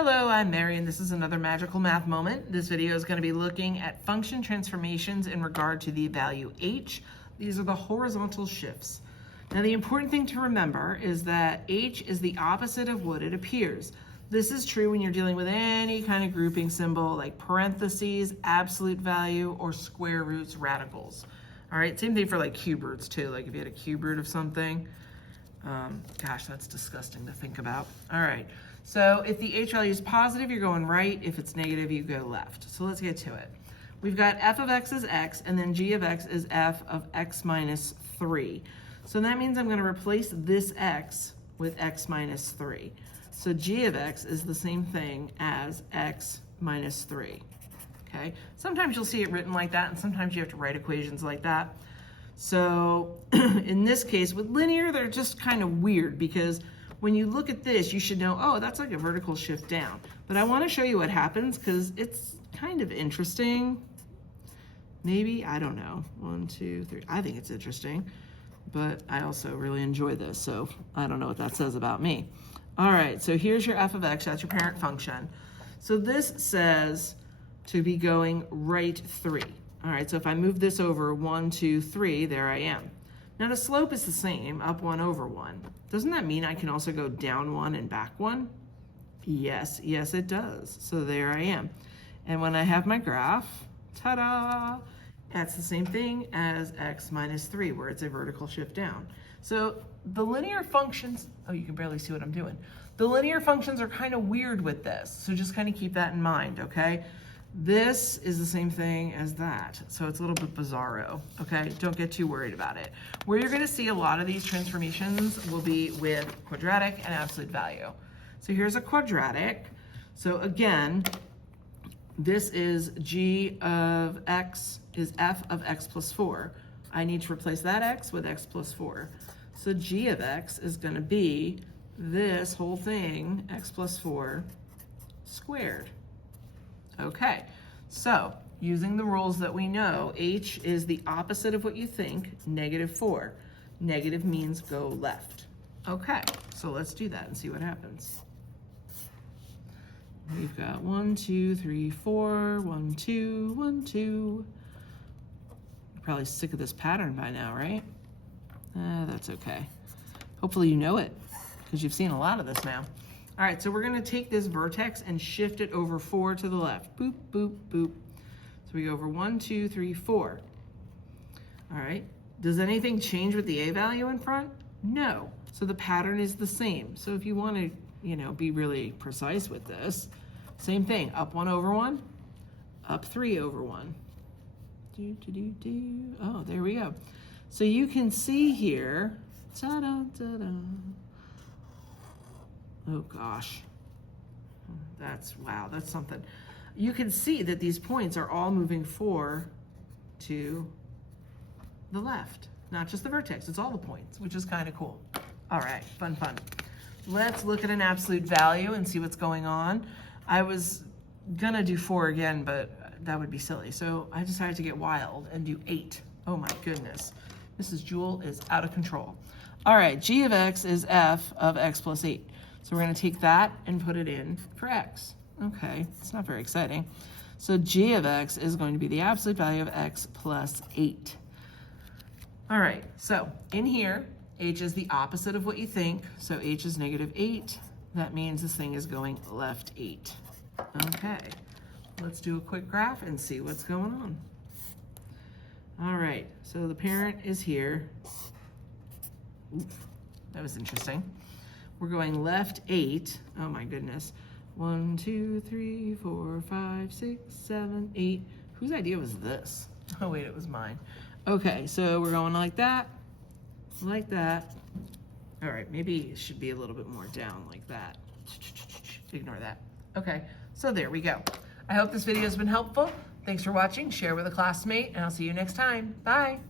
Hello, I'm Mary, and this is another magical math moment. This video is going to be looking at function transformations in regard to the value h. These are the horizontal shifts. Now, the important thing to remember is that h is the opposite of what it appears. This is true when you're dealing with any kind of grouping symbol like parentheses, absolute value, or square roots, radicals. All right, same thing for like cube roots too, like if you had a cube root of something. Gosh, that's disgusting to think about. All right, so if the h value is positive, you're going right. If it's negative, you go left. So let's get to it. We've got f of x is x, and then g of x is f of x minus 3. So that means I'm going to replace this x with x minus 3. So g of x is the same thing as x minus 3. Okay, sometimes you'll see it written like that, and sometimes you have to write equations like that. So in this case, with linear, they're just kind of weird because when you look at this, you should know, oh, that's like a vertical shift down. But I want to show you what happens because it's kind of interesting. Maybe, I don't know. 1, 2, 3. I think it's interesting, but I also really enjoy this, so I don't know what that says about me. All right, so here's your f of x. That's your parent function. So this says to be going right 3. All right, so if I move this over 1, 2, 3, there I am. Now the slope is the same, up 1 over 1. Doesn't that mean I can also go down 1 and back 1? Yes, yes it does. So there I am. And when I have my graph, ta-da, that's the same thing as x minus 3, where it's a vertical shift down. So the linear functions, oh, you can barely see what I'm doing. The linear functions are kind of weird with this, so just kind of keep that in mind, okay? This is the same thing as that, so it's a little bit bizarro, okay? Don't get too worried about it. Where you're gonna see a lot of these transformations will be with quadratic and absolute value. So here's a quadratic. So again, this is g of x is f of x plus 4. I need to replace that x with x plus 4. So g of x is gonna be this whole thing, x plus 4 squared. Okay, so using the rules that we know, h is the opposite of what you think, -4. Negative means go left. Okay, so let's do that and see what happens. We've got 1, 2, 3, 4, 1, 2, 1, 2. You're probably sick of this pattern by now, right? That's okay. Hopefully you know it, because you've seen a lot of this now. All right, so we're gonna take this vertex and shift it over 4 to the left. Boop, boop, boop. So we go over 1, 2, 3, 4. All right, does anything change with the a value in front? No, so the pattern is the same. So if you wanna, be really precise with this, same thing, up 1 over 1, up 3 over 1. Do, do, do, do. Oh, there we go. So you can see here, ta-da, ta-da. Oh gosh, wow, that's something. You can see that these points are all moving 4 to the left, not just the vertex, it's all the points, which is kind of cool. All right, fun, fun. Let's look at an absolute value and see what's going on. I was gonna do 4 again, but that would be silly. So I decided to get wild and do 8. Oh my goodness. Mrs. Jewel is out of control. All right, g of x is f of x plus 8. So we're gonna take that and put it in for x. Okay, it's not very exciting. So g of x is going to be the absolute value of x plus 8. All right, so in here, h is the opposite of what you think. So h is -8. That means this thing is going left 8. Okay, let's do a quick graph and see what's going on. All right, so the parent is here. Oof, that was interesting. We're going left 8. Oh my goodness. 1, 2, 3, 4, 5, 6, 7, 8. Whose idea was this? Oh wait, it was mine. Okay, so we're going like that, like that. All right, maybe it should be a little bit more down like that. Ignore that. Okay, so there we go. I hope this video has been helpful. Thanks for watching. Share with a classmate, and I'll see you next time. Bye.